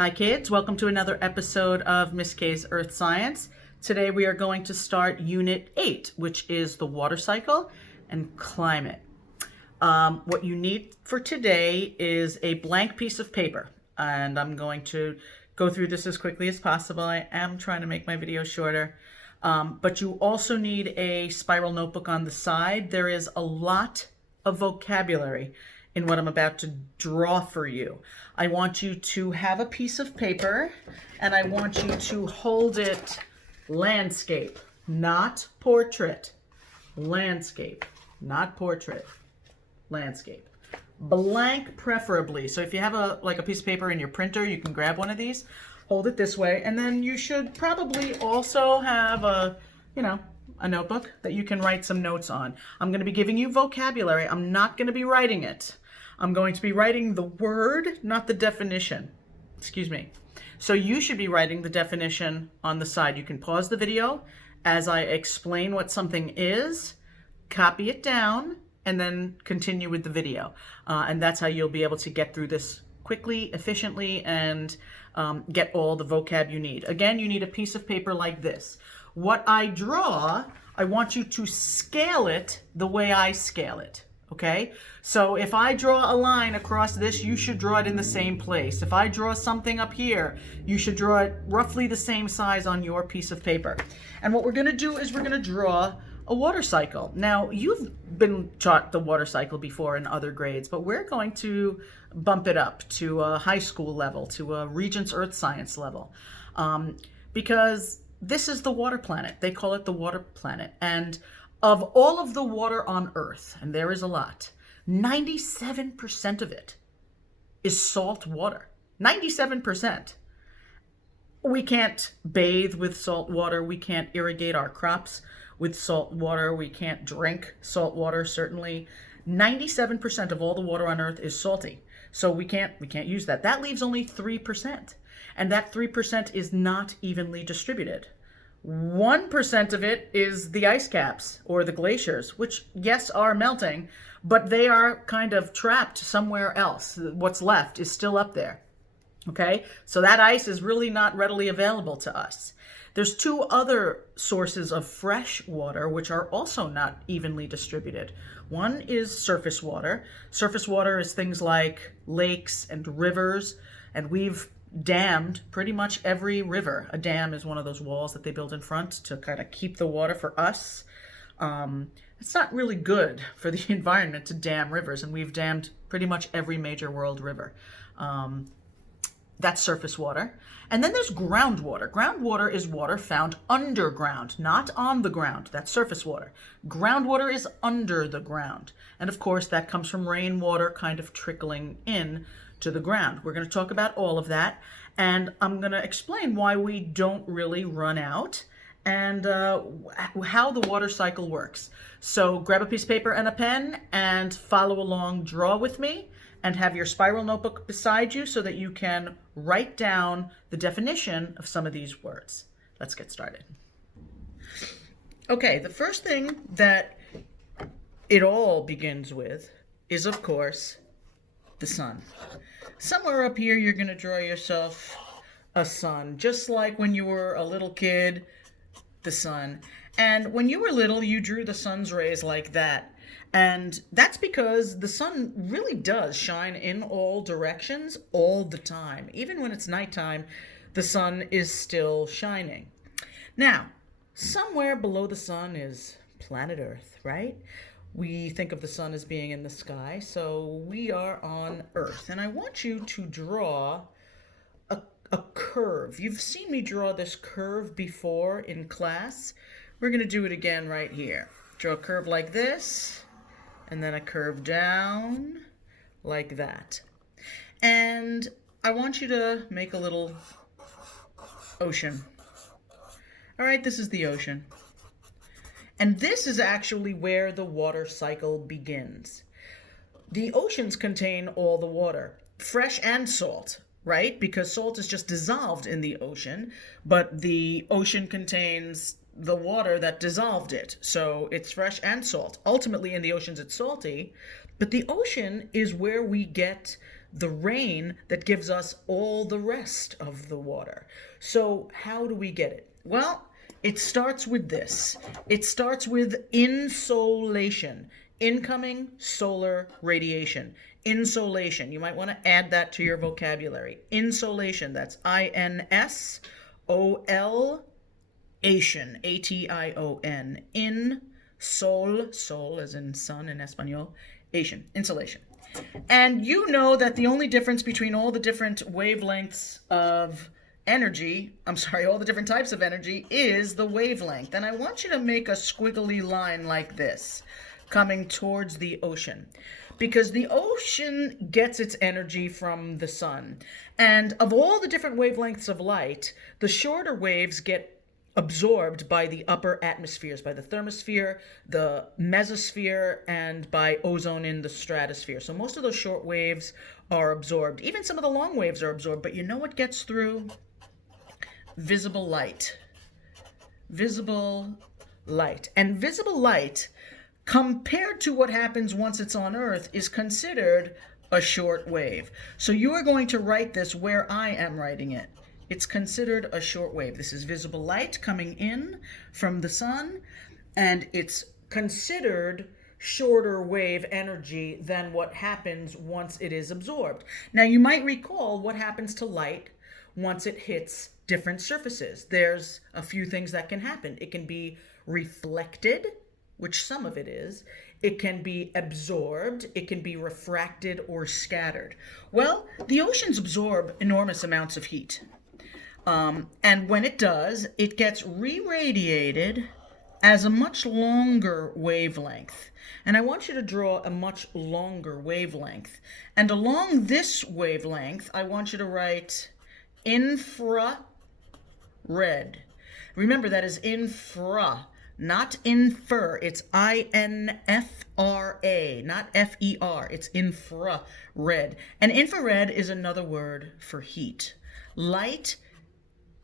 Hi kids, welcome to another episode of Miss K's Earth Science. Today we are going to start Unit 8, which is the water cycle and climate. What you need for today is a blank piece of paper, and I'm going to go through this as quickly as possible. I am trying to make my video shorter, but you also need a spiral notebook on the side. There is a lot of vocabulary in what I'm about to draw for you. I want you to have a piece of paper and I want you to hold it landscape, not portrait. Landscape, not portrait. Landscape. Blank preferably. So if you have a piece of paper in your printer, you can grab one of these, hold it this way, and then you should probably also have a notebook that you can write some notes on. I'm going to be giving you vocabulary. I'm not going to be writing it. I'm going to be writing the word, not the definition. Excuse me. So you should be writing the definition on the side. You can pause the video as I explain what something is, copy it down, and then continue with the video. And that's how you'll be able to get through this quickly, efficiently, and get all the vocab you need. Again, you need a piece of paper like this. What I draw, I want you to scale it the way I scale it. Okay, so if I draw a line across this, you should draw it in the same place. If I draw something up here, you should draw it roughly the same size on your piece of paper. And what we're going to do is we're going to draw a water cycle. Now, you've been taught the water cycle before in other grades, but we're going to bump it up to a high school level, to a Regents Earth Science level, because this is the water planet. They call it the water planet. And of all of the water on Earth, and there is a lot, 97% of it is salt water. 97%. We can't bathe with salt water. We can't irrigate our crops with salt water. We can't drink salt water, certainly. 97% of all the water on Earth is salty. So we can't use that. That leaves only 3%. And that 3% is not evenly distributed. 1% of it is the ice caps or the glaciers, which, yes, are melting, but they are kind of trapped somewhere else. What's left is still up there. Okay, so that ice is really not readily available to us. There's two other sources of fresh water which are also not evenly distributed. One is surface water. Surface water is things like lakes and rivers, and we've dammed pretty much every river. A dam is one of those walls that they build in front to kind of keep the water for us. It's not really good for the environment to dam rivers, and we've dammed pretty much every major world river. That's surface water. And then there's groundwater. Groundwater is water found underground, not on the ground. That's surface water. Groundwater is under the ground. And of course, that comes from rainwater kind of trickling in to the ground. We're going to talk about all of that. And I'm going to explain why we don't really run out and how the water cycle works. So grab a piece of paper and a pen and follow along, draw with me, and have your spiral notebook beside you so that you can write down the definition of some of these words. Let's get started. Okay, the first thing that it all begins with is, of course, the sun. Somewhere up here, you're going to draw yourself a sun, just like when you were a little kid, the sun. And when you were little, you drew the sun's rays like that. And that's because the sun really does shine in all directions all the time. Even when it's nighttime, the sun is still shining. Now, somewhere below the sun is planet Earth, right? We think of the sun as being in the sky, so we are on Earth. And I want you to draw a curve. You've seen me draw this curve before in class. We're going to do it again right here. Draw a curve like this, and then a curve down like that. And I want you to make a little ocean. All right, this is the ocean. And this is actually where the water cycle begins. The oceans contain all the water, fresh and salt, right? Because salt is just dissolved in the ocean, but the ocean contains the water that dissolved it. So it's fresh and salt. Ultimately, in the oceans, it's salty, but the ocean is where we get the rain that gives us all the rest of the water. So how do we get it? Well, it starts with this. It starts with insolation, incoming solar radiation. Insolation. You might want to add that to your vocabulary. Insolation. That's I-N-S-O-L-ation. A-T-I-O-N. Sol as in sun in Espanol. Ation. Insolation. And you know that the only difference between all the different wavelengths of energy, all the different types of energy, is the wavelength. And I want you to make a squiggly line like this, coming towards the ocean. Because the ocean gets its energy from the sun. And of all the different wavelengths of light, the shorter waves get absorbed by the upper atmospheres, by the thermosphere, the mesosphere, and by ozone in the stratosphere. So most of those short waves are absorbed. Even some of the long waves are absorbed. But you know what gets through? Visible light. Visible light. And visible light, compared to what happens once it's on Earth, is considered a short wave. So you are going to write this where I am writing it. It's considered a short wave. This is visible light coming in from the sun, and it's considered shorter wave energy than what happens once it is absorbed. Now, you might recall what happens to light once it hits different surfaces. There's a few things that can happen. It can be reflected, which some of it is. It can be absorbed. It can be refracted or scattered. Well, the oceans absorb enormous amounts of heat. And when it does, it gets re-radiated as a much longer wavelength. And I want you to draw a much longer wavelength. And along this wavelength, I want you to write infrared. Remember, that is infra, not infer. It's I-N-F-R-A, not F-E-R. It's infrared. And infrared is another word for heat. Light,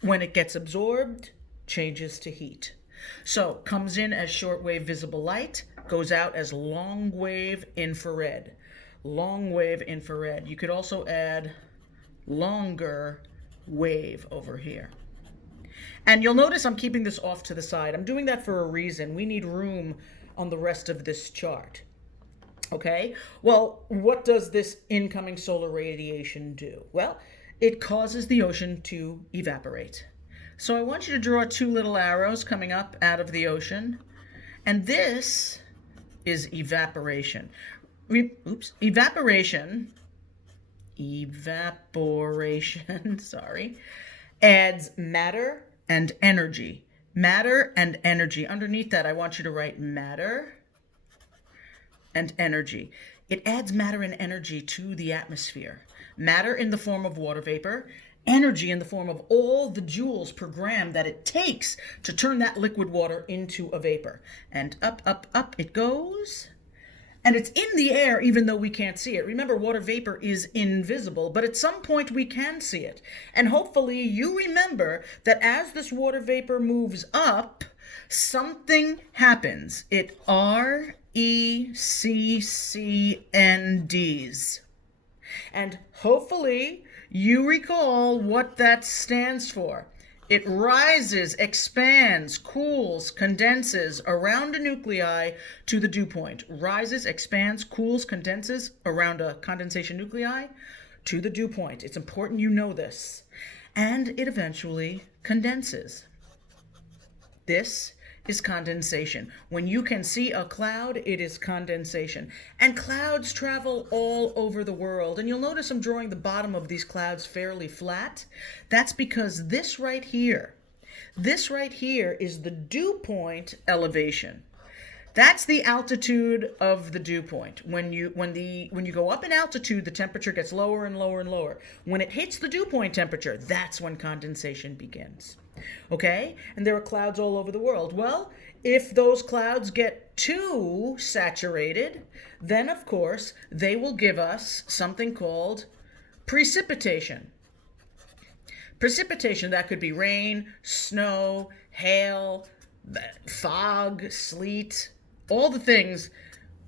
when it gets absorbed, changes to heat. So, comes in as shortwave visible light, goes out as long wave infrared. Long wave infrared. You could also add longer wave over here. And you'll notice I'm keeping this off to the side. I'm doing that for a reason. We need room on the rest of this chart. Okay? Well, what does this incoming solar radiation do? Well, it causes the ocean to evaporate. So I want you to draw two little arrows coming up out of the ocean. And this is evaporation. Evaporation, sorry, adds matter and energy. Matter and energy. Underneath that, I want you to write matter and energy. It adds matter and energy to the atmosphere. Matter in the form of water vapor, energy in the form of all the joules per gram that it takes to turn that liquid water into a vapor. And up, up, up it goes. And it's in the air even though we can't see it. Remember, water vapor is invisible, but at some point we can see it. And hopefully you remember that as this water vapor moves up, something happens. It RECCNDs. And hopefully you recall what that stands for. It rises, expands, cools, condenses around a nuclei to the dew point. Rises, expands, cools, condenses around a condensation nuclei to the dew point. It's important you know this. And it eventually condenses. This is condensation. When you can see a cloud, it is condensation. And clouds travel all over the world. And you'll notice I'm drawing the bottom of these clouds fairly flat. That's because this right here is the dew point elevation. That's the altitude of the dew point. When you go up in altitude, the temperature gets lower and lower and lower. When it hits the dew point temperature, that's when condensation begins. Okay? And there are clouds all over the world. Well, if those clouds get too saturated, then of course they will give us something called precipitation. Precipitation, that could be rain, snow, hail, fog, sleet, all the things,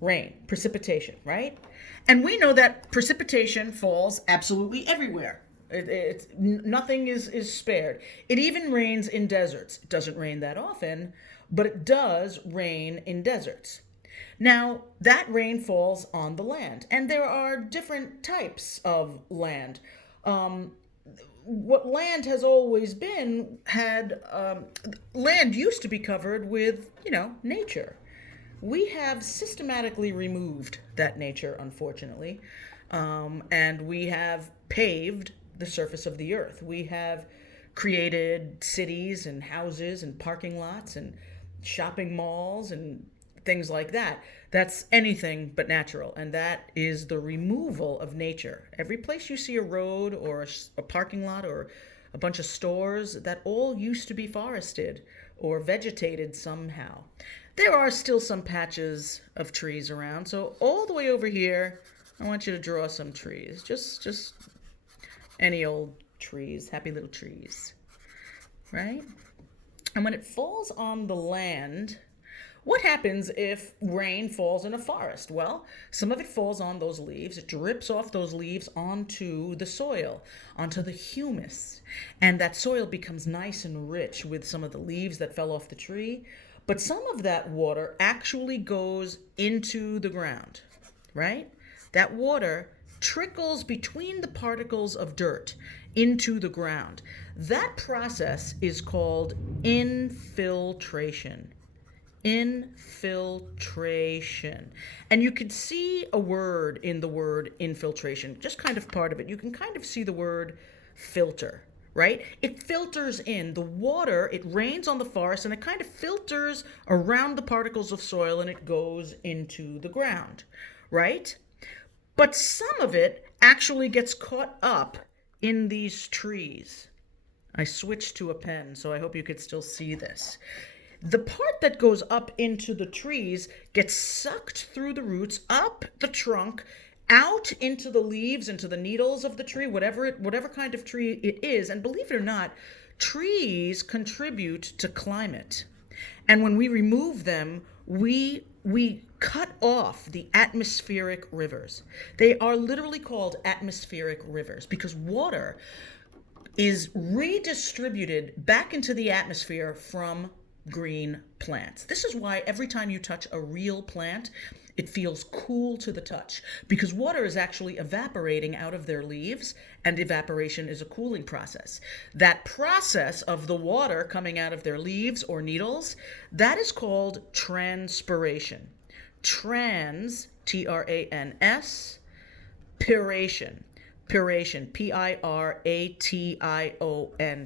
rain, precipitation, right? And we know that precipitation falls absolutely everywhere. Nothing is spared. It even rains in deserts. It doesn't rain that often, but it does rain in deserts. Now, that rain falls on the land, and there are different types of land. What land has always been land used to be covered with, nature. We have systematically removed that nature, unfortunately, and we have paved the surface of the earth. We have created cities and houses and parking lots and shopping malls and things like that. That's anything but natural, and that is the removal of nature. Every place you see a road or a parking lot or a bunch of stores, that all used to be forested or vegetated somehow. There are still some patches of trees around, so all the way over here, I want you to draw some trees. Just any old trees, happy little trees, right? And when it falls on the land, what happens if rain falls in a forest? Well, some of it falls on those leaves. It drips off those leaves onto the soil, onto the humus. And that soil becomes nice and rich with some of the leaves that fell off the tree. But some of that water actually goes into the ground, right? That water trickles between the particles of dirt into the ground. That process is called infiltration. Infiltration. And you could see a word in the word infiltration, just kind of part of it. You can kind of see the word filter, right? It filters in the water. It rains on the forest and it kind of filters around the particles of soil and it goes into the ground, right? But some of it actually gets caught up in these trees. I switched to a pen, so I hope you could still see this. The part that goes up into the trees gets sucked through the roots, up the trunk, out into the leaves, into the needles of the tree, whatever kind of tree it is. And believe it or not, trees contribute to climate. And when we remove them, we cut off the atmospheric rivers. They are literally called atmospheric rivers because water is redistributed back into the atmosphere from green plants. This is why every time you touch a real plant, it feels cool to the touch because water is actually evaporating out of their leaves, and evaporation is a cooling process. That process of the water coming out of their leaves or needles, that is called transpiration. Trans, T-R-A-N-S, piration. Piration, P-I-R-A-T-I-O-N,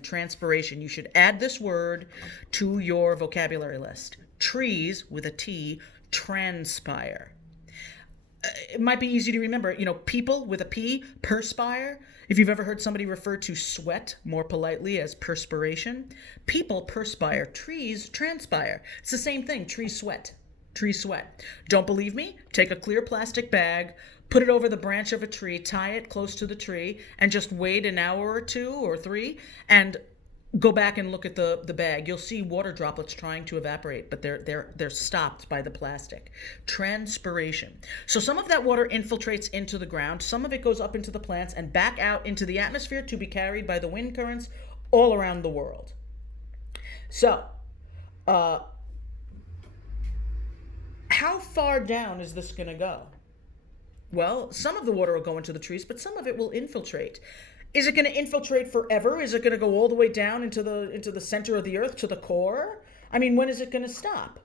transpiration. You should add this word to your vocabulary list. Trees, with a T, transpire. It might be easy to remember, people with a P, perspire. If you've ever heard somebody refer to sweat more politely as perspiration, people perspire, trees transpire. It's the same thing, trees sweat. Tree sweat. Don't believe me? Take a clear plastic bag, put it over the branch of a tree, tie it close to the tree, and just wait an hour or 2 or 3 and go back and look at the bag. You'll see water droplets trying to evaporate, but they're stopped by the plastic. Transpiration. So some of that water infiltrates into the ground, some of it goes up into the plants and back out into the atmosphere to be carried by the wind currents all around the world. So, how far down is this going to go? Well, some of the water will go into the trees, but some of it will infiltrate. Is it going to infiltrate forever? Is it going to go all the way down into the center of the earth, to the core? I mean, when is it going to stop?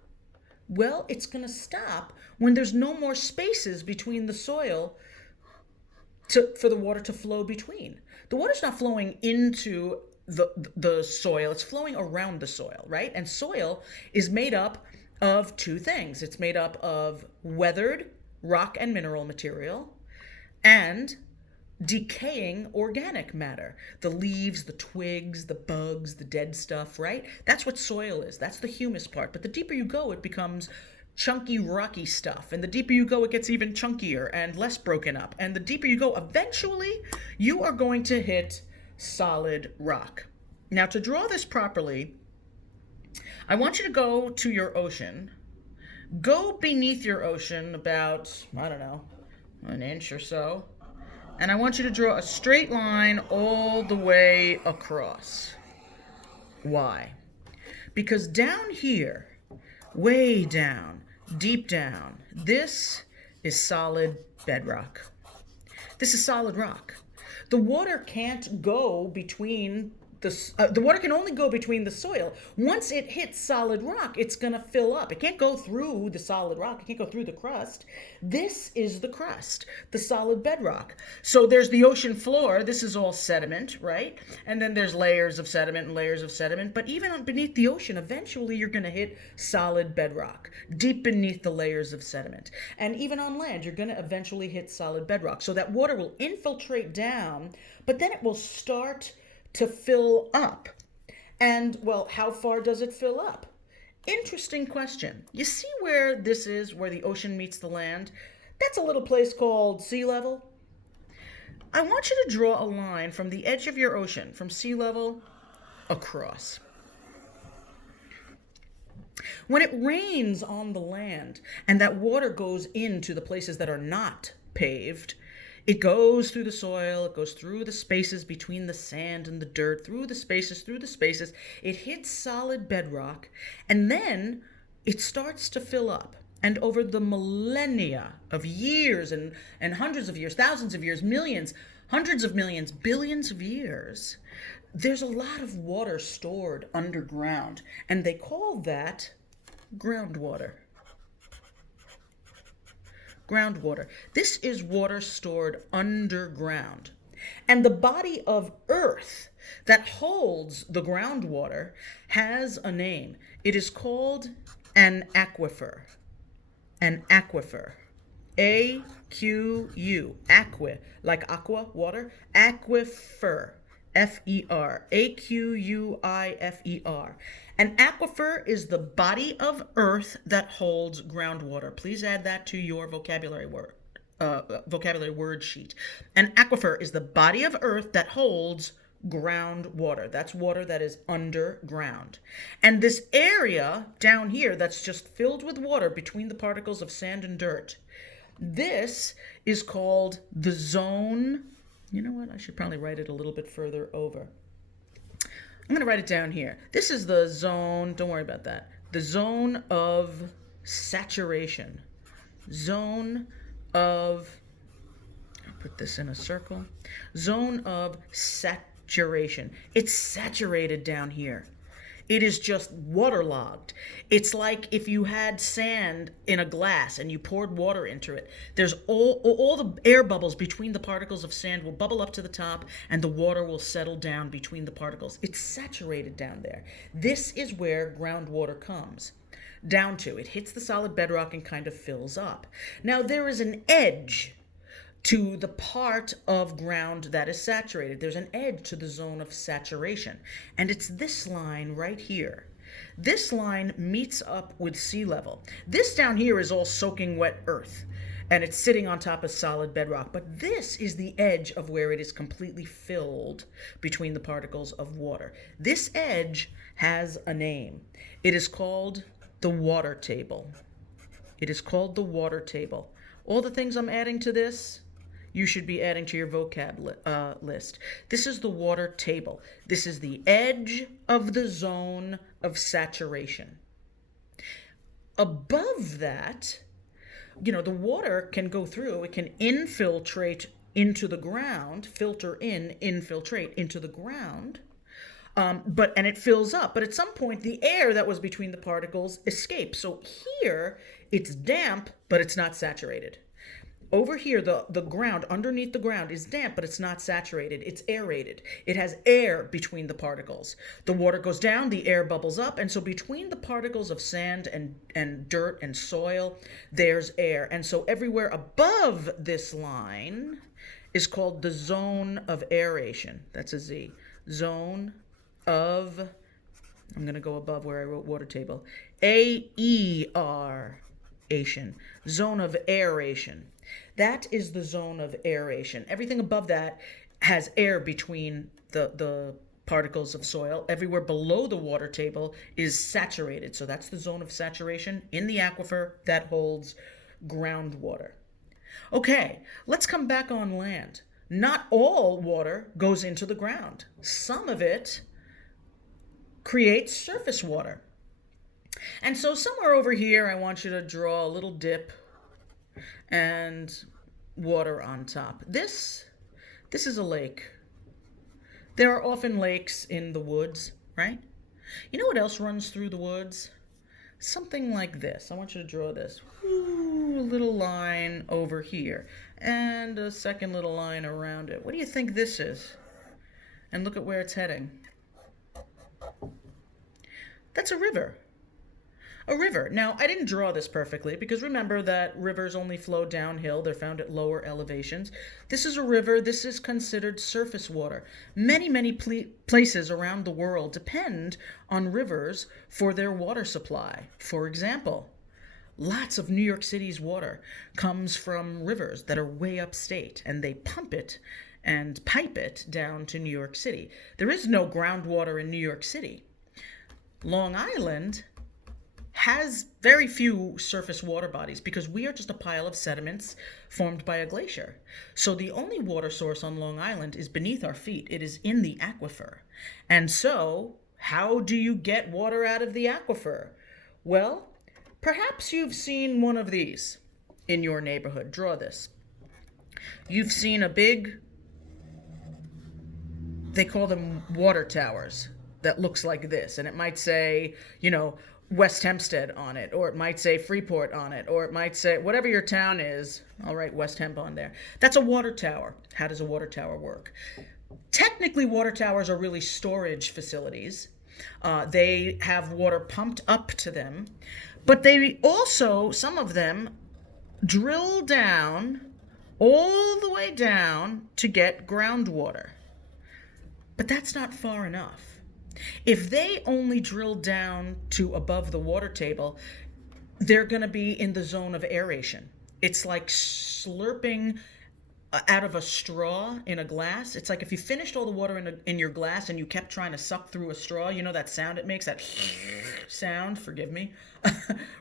Well, it's going to stop when there's no more spaces between the soil for the water to flow between. The water's not flowing into the soil. It's flowing around the soil, right? And soil is made up of 2 things. It's made up of weathered rock and mineral material and decaying organic matter. The leaves, the twigs, the bugs, the dead stuff, right? That's what soil is. That's the humus part. But the deeper you go, it becomes chunky, rocky stuff. And the deeper you go, it gets even chunkier and less broken up. And the deeper you go, eventually, you are going to hit solid rock. Now, to draw this properly, I want you to go to your ocean. Go beneath your ocean about, an inch or so. And I want you to draw a straight line all the way across. Why? Because down here, way down, deep down, this is solid bedrock. This is solid rock. The water can't go between the water can only go between the soil. Once it hits solid rock, it's going to fill up. It can't go through the solid rock. It can't go through the crust. This is the crust, the solid bedrock. So there's the ocean floor. This is all sediment, right? And then there's layers of sediment and layers of sediment. But even beneath the ocean, eventually you're going to hit solid bedrock, deep beneath the layers of sediment. And even on land, you're going to eventually hit solid bedrock. So that water will infiltrate down, but then it will start to fill up. And, well, how far does it fill up? Interesting question. You see where this is, where the ocean meets the land? That's a little place called sea level. I want you to draw a line from the edge of your ocean, from sea level across. When it rains on the land and that water goes into the places that are not paved, it goes through the soil, it goes through the spaces between the sand and the dirt, through the spaces, it hits solid bedrock, and then it starts to fill up. And over the millennia of years and hundreds of years, thousands of years, millions, hundreds of millions, billions of years, there's a lot of water stored underground, and they call that groundwater. Groundwater. This is water stored underground. And the body of earth that holds the groundwater has a name. It is called an aquifer. An aquifer. A-Q-U. Aqua, like aqua, water. Aquifer. F-E-R. A-Q-U-I-F-E-R. An aquifer is the body of earth that holds groundwater. Please add that to your vocabulary word sheet. An aquifer is the body of earth that holds groundwater. That's water that is underground. And this area down here that's just filled with water between the particles of sand and dirt, this is called the zone. You know what? I should probably write it a little bit further over. I'm going to write it down here. This is the zone, don't worry about that. The zone of saturation. Zone of, I'll put this in a circle. Zone of saturation. It's saturated down here. It is just waterlogged. It's like if you had sand in a glass and you poured water into it. There's all the air bubbles between the particles of sand will bubble up to the top, and the water will settle down between the particles. It's saturated down there. This is where groundwater comes down to. It hits the solid bedrock and kind of fills up. Now, there is an edge to the part of ground that is saturated. There's an edge to the zone of saturation, and it's this line right here. This line meets up with sea level. This down here is all soaking wet earth, and it's sitting on top of solid bedrock, but this is the edge of where it is completely filled between the particles of water. This edge has a name. It is called the water table. It is called the water table. All the things I'm adding to this, you should be adding to your vocab list. This is the water table. This is the edge of the zone of saturation. Above that, the water can go through, it can infiltrate into the ground, infiltrate into the ground, and it fills up. But at some point, the air that was between the particles escapes. So here, it's damp, but it's not saturated. Over here, the ground, underneath the ground, is damp, but it's not saturated. It's aerated. It has air between the particles. The water goes down, the air bubbles up, and so between the particles of sand and dirt and soil, there's air. And so everywhere above this line is called the zone of aeration. That's a Z. Zone of, I'm going to go above where I wrote water table. A-E-R-ation. Zone of aeration. That is the zone of aeration. Everything above that has air between the particles of soil. Everywhere below the water table is saturated. So that's the zone of saturation in the aquifer that holds groundwater. Okay, let's come back on land. Not all water goes into the ground. Some of it creates surface water. And so somewhere over here, I want you to draw a little dip and water on top. This is a lake. There are often lakes in the woods, right? You know what else runs through the woods? Something like this. I want you to draw this. Ooh, a little line over here. And a second little line around it. What do you think this is? And look at where it's heading. That's a river. A river. Now, I didn't draw this perfectly because remember that rivers only flow downhill. They're found at lower elevations. This is a river. This is considered surface water. Many places around the world depend on rivers for their water supply. For example, lots of New York City's water comes from rivers that are way upstate, and they pump it and pipe it down to New York City. There is no groundwater in New York City. Long Island has very few surface water bodies because we are just a pile of sediments formed by a glacier. So the only water source on Long Island is beneath our feet. It is in the aquifer. And so, how do you get water out of the aquifer? Well, perhaps you've seen one of these in your neighborhood. Draw this. You've seen a big, they call them water towers, that looks like this. And it might say, West Hempstead on it, or it might say Freeport on it, or it might say whatever your town is. I'll write West Hemp on there. That's a water tower. How does a water tower work? Technically, water towers are really storage facilities. They have water pumped up to them, but they also, some of them, drill down all the way down to get groundwater. But that's not far enough. If they only drill down to above the water table, they're going to be in the zone of aeration. It's like slurping out of a straw in a glass. It's like if you finished all the water in your glass and you kept trying to suck through a straw, you know that sound it makes, that sound, forgive me,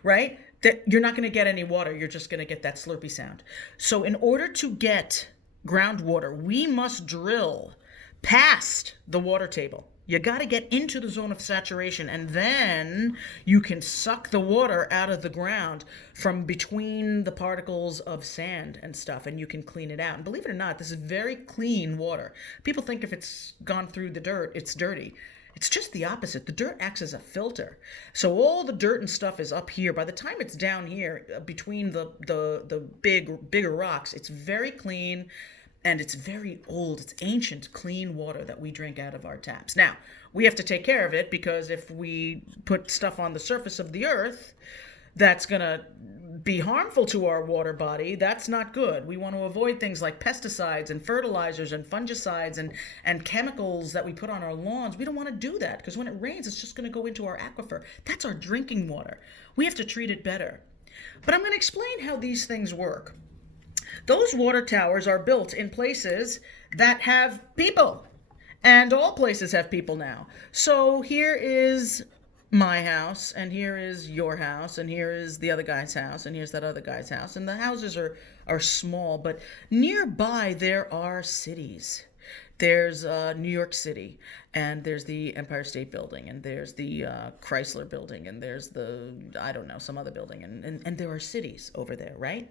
right? That you're not going to get any water. You're just going to get that slurpy sound. So in order to get groundwater, we must drill past the water table. You got to get into the zone of saturation, and then you can suck the water out of the ground from between the particles of sand and stuff, and you can clean it out. And believe it or not, this is very clean water. People think if it's gone through the dirt, it's dirty. It's just the opposite. The dirt acts as a filter. So all the dirt and stuff is up here. By the time it's down here, between the bigger rocks, it's very clean. And it's very old, it's ancient, clean water that we drink out of our taps. Now, we have to take care of it because if we put stuff on the surface of the earth that's going to be harmful to our water body, that's not good. We want to avoid things like pesticides and fertilizers and fungicides and chemicals that we put on our lawns. We don't want to do that because when it rains, it's just going to go into our aquifer. That's our drinking water. We have to treat it better. But I'm going to explain how these things work. Those water towers are built in places that have people, and all places have people now. So here is my house, and here is your house, and here is the other guy's house, and here's that other guy's house, and the houses are small, but nearby there are cities. There's New York City, and there's the Empire State Building, and there's the Chrysler Building, and there's the, I don't know, some other building, and there are cities over there, right?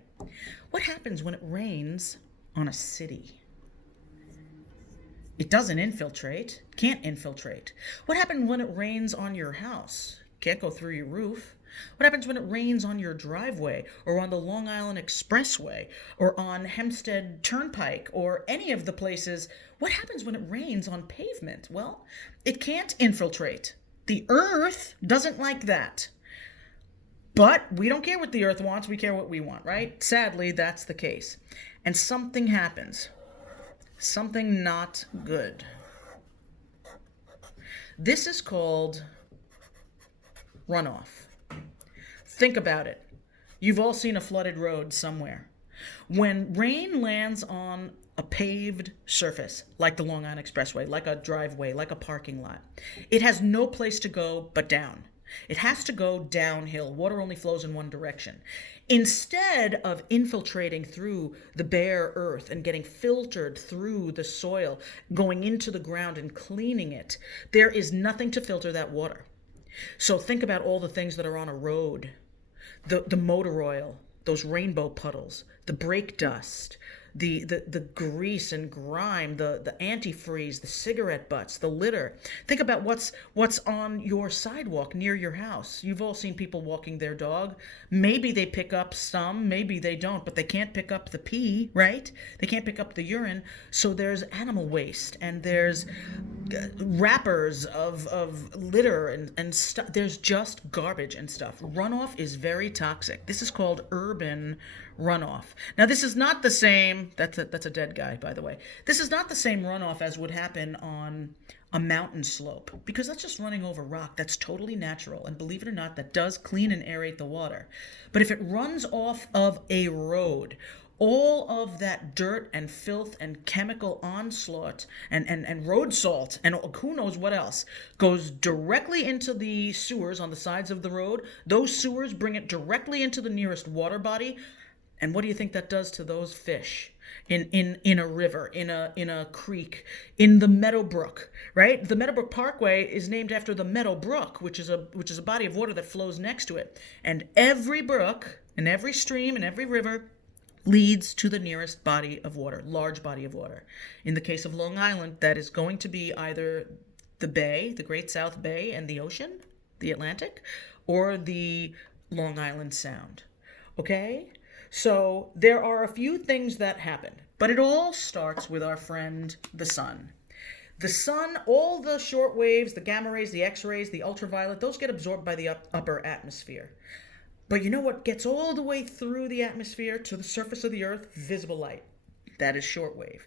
What happens when it rains on a city? It doesn't infiltrate, can't infiltrate. What happens when it rains on your house? Can't go through your roof. What happens when it rains on your driveway or on the Long Island Expressway or on Hempstead Turnpike or any of the places? What happens when it rains on pavement? Well, it can't infiltrate. The earth doesn't like that. But we don't care what the earth wants, we care what we want, right? Sadly, that's the case. And something happens. Something not good. This is called runoff. Think about it. You've all seen a flooded road somewhere. When rain lands on a paved surface, like the Long Island Expressway, like a driveway, like a parking lot, it has no place to go but down. It has to go downhill. Water only flows in one direction. Instead of infiltrating through the bare earth and getting filtered through the soil, going into the ground and cleaning it, there is nothing to filter that water. So think about all the things that are on a road, the motor oil, those rainbow puddles, the brake dust, the grease and grime, the antifreeze, the cigarette butts, the litter. Think about what's on your sidewalk near your house. You've all seen people walking their dog. Maybe they pick up some, maybe they don't, but they can't pick up the pee, right? They can't pick up the urine. So there's animal waste, and there's wrappers of litter and stuff. There's just garbage and stuff. Runoff is very toxic. This is called urban runoff. Now, this is not the same, that's a dead guy, by the way. This is not the same runoff as would happen on a mountain slope, because that's just running over rock. That's totally natural, and believe it or not, that does clean and aerate the water. But if it runs off of a road, all of that dirt and filth and chemical onslaught and road salt and who knows what else goes directly into the sewers on the sides of the road. Those sewers bring it directly into the nearest water body. And what do you think that does to those fish in a river, in a creek, in the Meadowbrook, right? The Meadowbrook Parkway is named after the Meadowbrook, which is a body of water that flows next to it. And every brook and every stream and every river leads to the nearest body of water, large body of water. In the case of Long Island, that is going to be either the bay, the Great South Bay and the ocean, the Atlantic, or the Long Island Sound. Okay? So there are a few things that happen, but it all starts with our friend, the sun. The sun, all the short waves, the gamma rays, the X-rays, the ultraviolet, those get absorbed by the upper atmosphere. But you know what gets all the way through the atmosphere to the surface of the earth? Visible light. That is shortwave.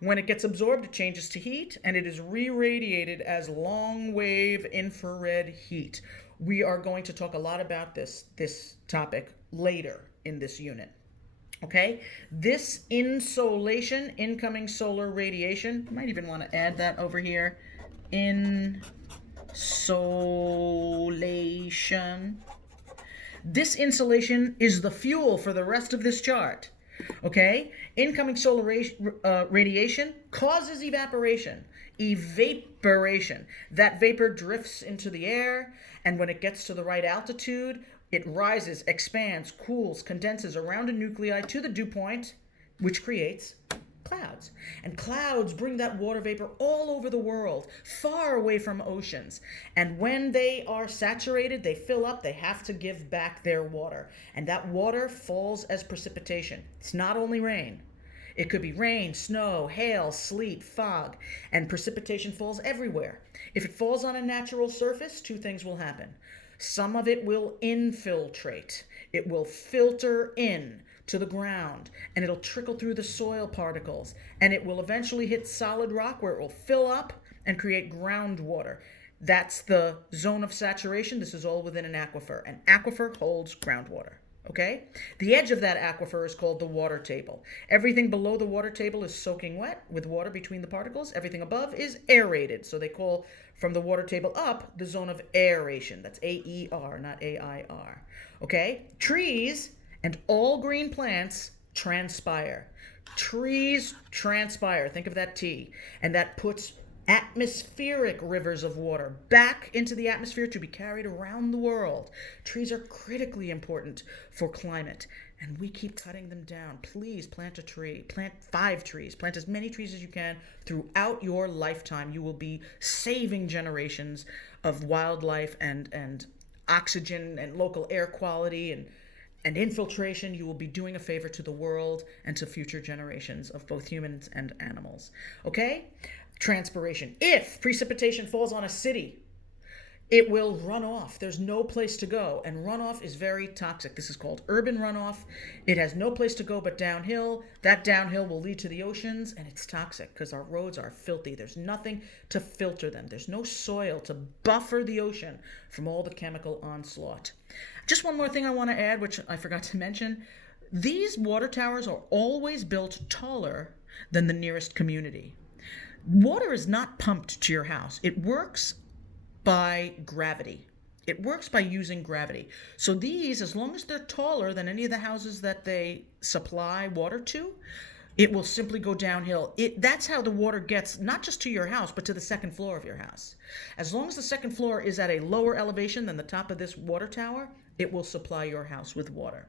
When it gets absorbed, it changes to heat, and it is re-radiated as long-wave infrared heat. We are going to talk a lot about this topic later in this unit. Okay? This insolation, incoming solar radiation, you might even want to add that over here. Insolation. This insulation is the fuel for the rest of this chart. Okay? Incoming solar radiation causes evaporation. Evaporation. That vapor drifts into the air, and when it gets to the right altitude, it rises, expands, cools, condenses around a nuclei to the dew point, which creates clouds. And clouds bring that water vapor all over the world, far away from oceans. And when they are saturated, they fill up, they have to give back their water. And that water falls as precipitation. It's not only rain. It could be rain, snow, hail, sleet, fog, and precipitation falls everywhere. If it falls on a natural surface, two things will happen. Some of it will infiltrate. It will filter in to the ground, and it'll trickle through the soil particles, and it will eventually hit solid rock where it will fill up and create groundwater. That's the zone of saturation. This is all within an aquifer. An aquifer holds groundwater. Okay? The edge of that aquifer is called the water table. Everything below the water table is soaking wet with water between the particles. Everything above is aerated. So they call from the water table up the zone of aeration. That's A-E-R, not A-I-R. Okay? Trees and all green plants transpire. Trees transpire. Think of that T. And that puts atmospheric rivers of water back into the atmosphere to be carried around the world. Trees are critically important for climate, and we keep cutting them down. Please plant a tree. Plant 5 trees. Plant as many trees as you can throughout your lifetime. You will be saving generations of wildlife and oxygen and local air quality and infiltration. You will be doing a favor to the world and to future generations of both humans and animals. Okay? Transpiration. If precipitation falls on a city, it will run off. There's no place to go, and runoff is very toxic. This is called urban runoff. It has no place to go but downhill. That downhill will lead to the oceans, and it's toxic because our roads are filthy. There's nothing to filter them. There's no soil to buffer the ocean from all the chemical onslaught. Just one more thing I want to add, which I forgot to mention. These water towers are always built taller than the nearest community. Water is not pumped to your house. It works by gravity. It works by using gravity. So these, as long as they're taller than any of the houses that they supply water to, it will simply go downhill. That's how the water gets not just to your house, but to the second floor of your house. As long as the second floor is at a lower elevation than the top of this water tower, it will supply your house with water.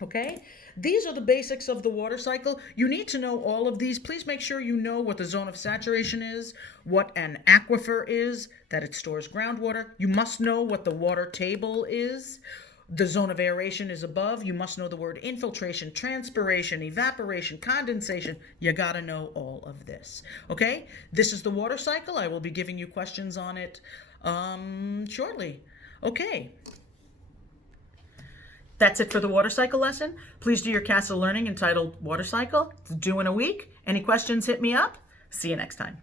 Okay, these are the basics of the water cycle. You need to know all of these. Please make sure you know what the zone of saturation is, what an aquifer is, that it stores groundwater. You must know what the water table is. The zone of aeration is above. You must know the word infiltration, transpiration, evaporation, condensation. You got to know all of this. Okay, this is the water cycle. I will be giving you questions on it shortly. Okay. That's it for the water cycle lesson. Please do your CASEL learning entitled Water Cycle. It's due in a week. Any questions, hit me up. See you next time.